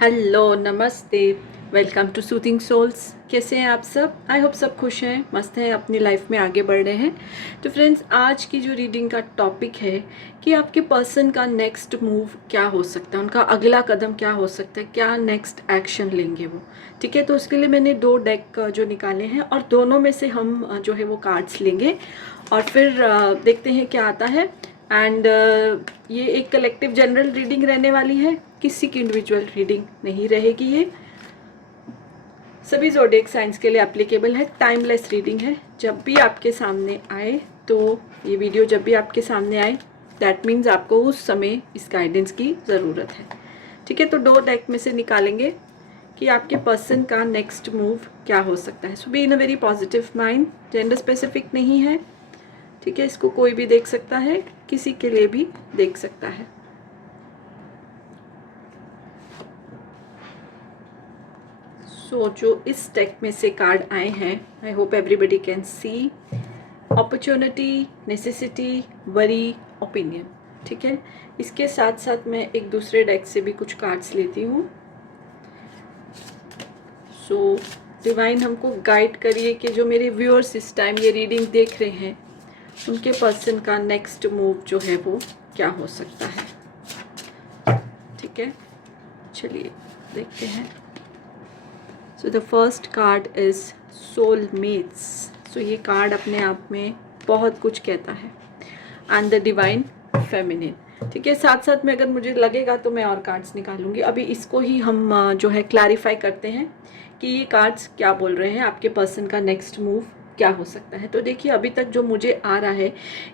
Hello, नमस्ते। Welcome to soothing souls. कैसे हैं आप सब? आई होप सब खुश हैं, मस्त हैं, अपनी लाइफ में आगे बढ़ रहे हैं। तो फ्रेंड्स, आज की जो रीडिंग का टॉपिक है कि आपके पर्सन का नेक्स्ट मूव क्या हो सकता है, उनका अगला कदम क्या हो सकता है, क्या नेक्स्ट एक्शन लेंगे वो। ठीक है, तो उसके लिए मैंने 2 डेक जो निकाले हैं और दोनों में से हम जो है वो कार्ड्स लेंगे और फिर देखते हैं क्या आता है। एंड ये एक कलेक्टिव जनरल रीडिंग रहने वाली है, किसी की इंडिविजुअल रीडिंग नहीं रहेगी। ये सभी ज़ोडिएक साइंस के लिए एप्लीकेबल है, टाइमलेस रीडिंग है। जब भी आपके सामने आए, तो ये वीडियो जब भी आपके सामने आए, दैट मीन्स आपको उस समय इस गाइडेंस की ज़रूरत है। ठीक है, तो 2 डेक में से निकालेंगे कि आपके पर्सन का नेक्स्ट मूव क्या हो सकता है। So be in a very positive mind. Gender specific नहीं है, ठीक है, इसको कोई भी देख सकता है, किसी के लिए भी देख सकता है। जो इस डेक में से कार्ड आए हैं, I hope everybody can see. Opportunity, necessity, worry, opinion. ठीक है, इसके साथ साथ मैं एक दूसरे डेक से भी कुछ कार्ड्स लेती हूँ। सो डिवाइन हमको गाइड करिए कि जो मेरे व्यूअर्स इस टाइम ये रीडिंग देख रहे हैं, उनके पर्सन का नेक्स्ट मूव जो है वो क्या हो सकता है। ठीक है, चलिए देखते हैं। So the first card is soulmates. सो ये कार्ड अपने आप में बहुत कुछ कहता है। And the divine feminine. ठीक है, साथ साथ में अगर मुझे लगेगा तो मैं और कार्ड्स निकालूंगी। अभी इसको ही हम जो है क्लैरिफाई करते हैं कि ये कार्ड्स क्या बोल रहे हैं, आपके पर्सन का नेक्स्ट मूव क्या हो सकता है। तो देखिए, अभी तक जो मुझे आ रहा है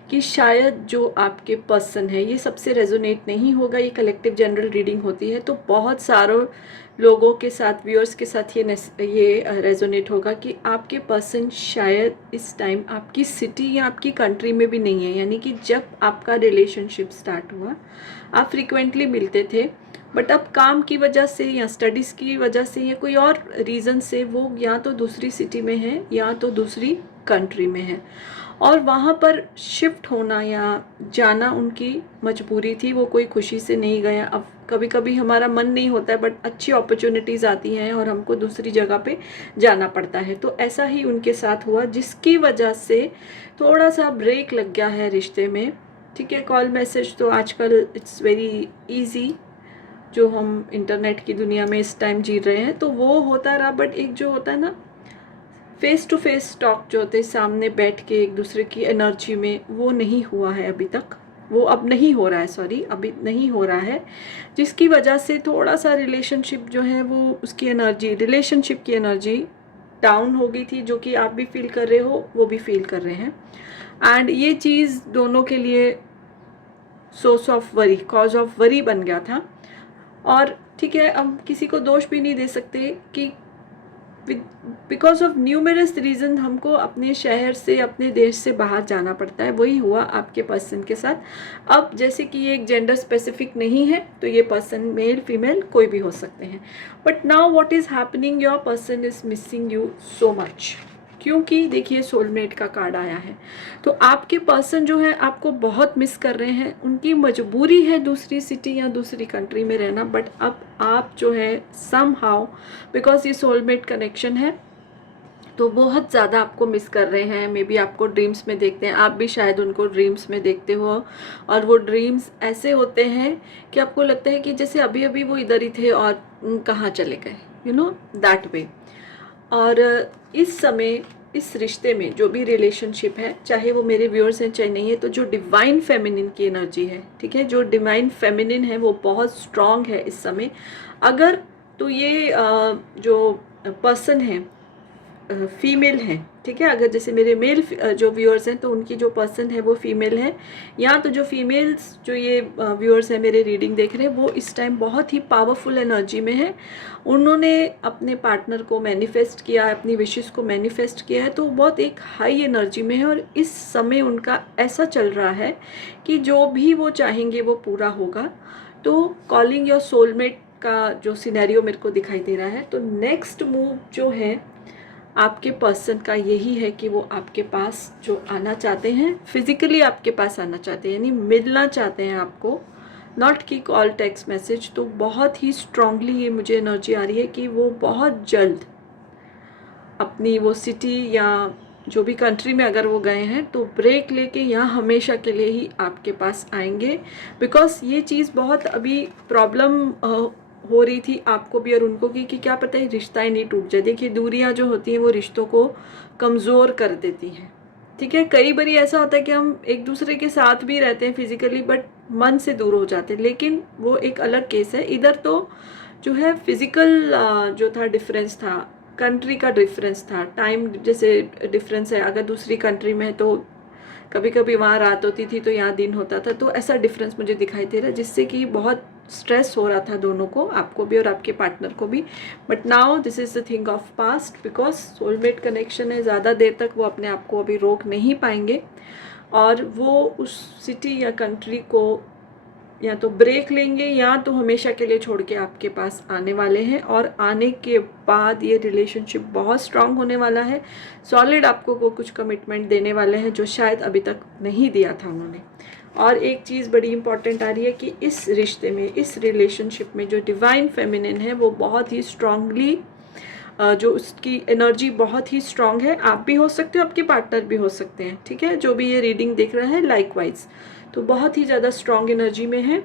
कि शायद जो आपके पर्सन है ये सबसे रेजोनेट नहीं होगा। ये कलेक्टिव जनरल रीडिंग होती है, तो बहुत सारों लोगों के साथ, व्यूअर्स के साथ ये रेजोनेट होगा कि आपके पर्सन शायद इस टाइम आपकी सिटी या आपकी कंट्री में भी नहीं है। यानी कि जब आपका रिलेशनशिप स्टार्ट हुआ, आप फ्रिक्वेंटली मिलते थे, बट अब काम की वजह से या स्टडीज़ की वजह से या कोई और रीज़न से वो या तो दूसरी सिटी में है या तो दूसरी कंट्री में है, और वहाँ पर शिफ्ट होना या जाना उनकी मजबूरी थी। वो कोई खुशी से नहीं गया। अब कभी कभी हमारा मन नहीं होता है, बट अच्छी अपॉर्चुनिटीज़ आती हैं और हमको दूसरी जगह पे जाना पड़ता है। तो ऐसा ही उनके साथ हुआ, जिसकी वजह से थोड़ा सा ब्रेक लग गया है रिश्ते में। ठीक है, कॉल मैसेज तो आजकल इट्स वेरी ईजी, जो हम इंटरनेट की दुनिया में इस टाइम जी रहे हैं, तो वो होता रहा। बट एक जो होता है ना, फेस टू फेस टॉक जो होते हैं, सामने बैठ के एक दूसरे की एनर्जी में, वो नहीं हुआ है अभी तक। वो अब नहीं हो रहा है, सॉरी, अभी नहीं हो रहा है, जिसकी वजह से थोड़ा सा रिलेशनशिप जो है वो, उसकी एनर्जी, रिलेशनशिप की एनर्जी डाउन हो गई थी, जो कि आप भी फील कर रहे हो, वो भी फील कर रहे हैं। एंड ये चीज़ दोनों के लिए source of worry, cause of worry बन गया था। और ठीक है, अब किसी को दोष भी नहीं दे सकते कि बिकॉज ऑफ न्यूमरस रीज़न हमको अपने शहर से, अपने देश से बाहर जाना पड़ता है। वही हुआ आपके पर्सन के साथ। अब जैसे कि ये एक जेंडर स्पेसिफिक नहीं है, तो ये पर्सन मेल फीमेल कोई भी हो सकते हैं। But now what is happening, your person is missing you so much. क्योंकि देखिए, सोलमेट का कार्ड आया है, तो आपके पर्सन जो है आपको बहुत मिस कर रहे हैं। उनकी मजबूरी है दूसरी सिटी या दूसरी कंट्री में रहना, बट अब आप जो है सम हाउ, बिकॉज ये सोलमेट कनेक्शन है, तो बहुत ज़्यादा आपको मिस कर रहे हैं। मे बी आपको ड्रीम्स में देखते हैं, आप भी शायद उनको ड्रीम्स में देखते हो, और वो ड्रीम्स ऐसे होते हैं कि आपको लगता है कि जैसे अभी अभी वो इधर ही थे और कहाँ चले गए, यू नो दैट वे। और इस समय इस रिश्ते में जो भी रिलेशनशिप है, चाहे वो मेरे व्यूअर्स हैं चाहे नहीं है, तो जो डिवाइन फेमिनिन की एनर्जी है, ठीक है, जो डिवाइन फेमिनिन है वो बहुत स्ट्रांग है इस समय। अगर तो ये जो पर्सन है फीमेल है, ठीक है, अगर जैसे मेरे मेल जो व्यूअर्स हैं, तो उनकी जो पर्सन है वो फीमेल है, या तो जो फीमेल्स जो ये व्यूअर्स हैं मेरे रीडिंग देख रहे हैं, वो इस टाइम बहुत ही पावरफुल एनर्जी में है। उन्होंने अपने पार्टनर को मैनिफेस्ट किया, अपनी विशेस को मैनिफेस्ट किया है, तो बहुत एक हाई एनर्जी में है। और इस समय उनका ऐसा चल रहा है कि जो भी वो चाहेंगे वो पूरा होगा। तो कॉलिंग योर सोलमेट का जो सिनेरियो मेरे को दिखाई दे रहा है, तो नेक्स्ट मूव जो है आपके पर्सन का यही है कि वो आपके पास जो आना चाहते हैं, फिजिकली आपके पास आना चाहते हैं, यानी मिलना चाहते हैं आपको, नॉट की कॉल, टेक्स्ट मैसेज। तो बहुत ही स्ट्रांगली ये मुझे एनर्जी आ रही है कि वो बहुत जल्द अपनी वो सिटी या जो भी कंट्री में अगर वो गए हैं तो ब्रेक लेके यहाँ हमेशा के लिए ही आपके पास आएंगे। बिकॉज ये चीज़ बहुत अभी प्रॉब्लम हो रही थी आपको भी और उनको भी कि क्या पता है रिश्ता ही नहीं टूट जाए। देखिए दूरियां जो होती हैं वो रिश्तों को कमज़ोर कर देती हैं, ठीक है। कई बार ऐसा होता है कि हम एक दूसरे के साथ भी रहते हैं फिजिकली बट मन से दूर हो जाते हैं, लेकिन वो एक अलग केस है। इधर तो जो है फिजिकल जो था डिफरेंस था, कंट्री का डिफरेंस था, टाइम जैसे डिफरेंस है, अगर दूसरी कंट्री में है तो कभी कभी वहाँ रात होती थी तो यहाँ दिन होता था, तो ऐसा डिफरेंस मुझे दिखाई दे रहा है जिससे कि बहुत स्ट्रेस हो रहा था दोनों को, आपको भी और आपके पार्टनर को भी। But now this is the thing of past, because soulmate connection है, ज़्यादा देर तक वो अपने आप को अभी रोक नहीं पाएंगे और वो उस सिटी या कंट्री को या तो ब्रेक लेंगे या तो हमेशा के लिए छोड़ के आपके पास आने वाले हैं। और आने के बाद ये रिलेशनशिप बहुत स्ट्रांग होने वाला है, सॉलिड आपको वो कुछ कमिटमेंट देने वाले हैं जो शायद अभी तक नहीं दिया था उन्होंने। और एक चीज़ बड़ी इंपॉर्टेंट आ रही है कि इस रिश्ते में, इस रिलेशनशिप में जो डिवाइन फेमिनिन है वो बहुत ही स्ट्रांगली, जो उसकी एनर्जी बहुत ही स्ट्रांग है। आप भी हो सकते हो, आपके पार्टनर भी हो सकते हैं, ठीक है, जो भी ये रीडिंग देख रहा है लाइकवाइज, तो बहुत ही ज़्यादा स्ट्रांग एनर्जी में है।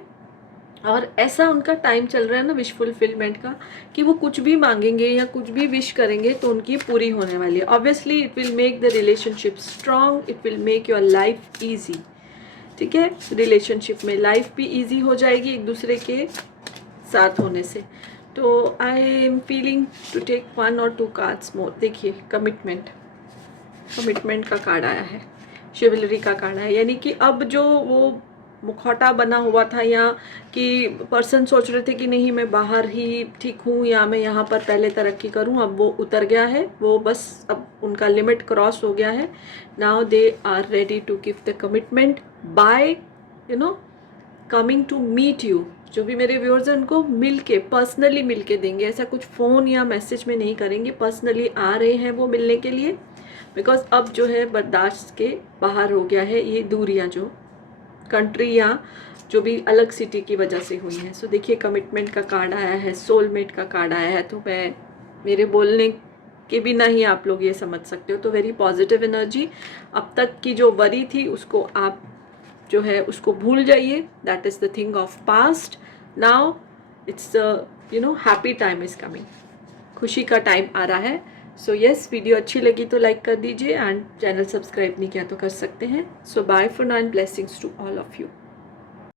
और ऐसा उनका टाइम चल रहा है ना विश फुलफिलमेंट का, कि वो कुछ भी मांगेंगे या कुछ भी विश करेंगे तो उनकी पूरी होने वाली है। Obviously it will make the relationship strong, it will make your life easy, ठीक है। रिलेशनशिप में लाइफ भी ईजी हो जाएगी एक दूसरे के साथ होने से। तो I am feeling to take 1 or 2 cards more. देखिए कमिटमेंट का कार्ड आया है, शिवलरी का कार्ड है, यानी कि अब जो वो मुखौटा बना हुआ था या कि पर्सन सोच रहे थे कि नहीं मैं बाहर ही ठीक हूँ या मैं यहाँ पर पहले तरक्की करूँ, अब वो उतर गया है, वो बस अब उनका लिमिट क्रॉस हो गया है। Now they are ready to give the commitment by coming to meet you. जो भी मेरे व्यूअर्स हैं उनको मिलके, पर्सनली मिलके देंगे, ऐसा कुछ फ़ोन या मैसेज में नहीं करेंगे, पर्सनली आ रहे हैं वो मिलने के लिए। बिकॉज अब जो है बर्दाश्त के बाहर हो गया है ये दूरियां जो कंट्री या जो भी अलग सिटी की वजह से हुई हैं। सो देखिए कमिटमेंट का कार्ड आया है, सोलमेट का कार्ड आया है, तो मैं मेरे बोलने के बिना ही आप लोग ये समझ सकते हो। तो वेरी पॉजिटिव एनर्जी। अब तक की जो वरी थी उसको आप जो है उसको भूल जाइए, that is the thing of past. Now it's happy time is coming, खुशी का टाइम आ रहा है। सो यस, वीडियो अच्छी लगी तो लाइक कर दीजिए एंड चैनल सब्सक्राइब नहीं किया तो कर सकते हैं। So bye for now and blessings to all of you.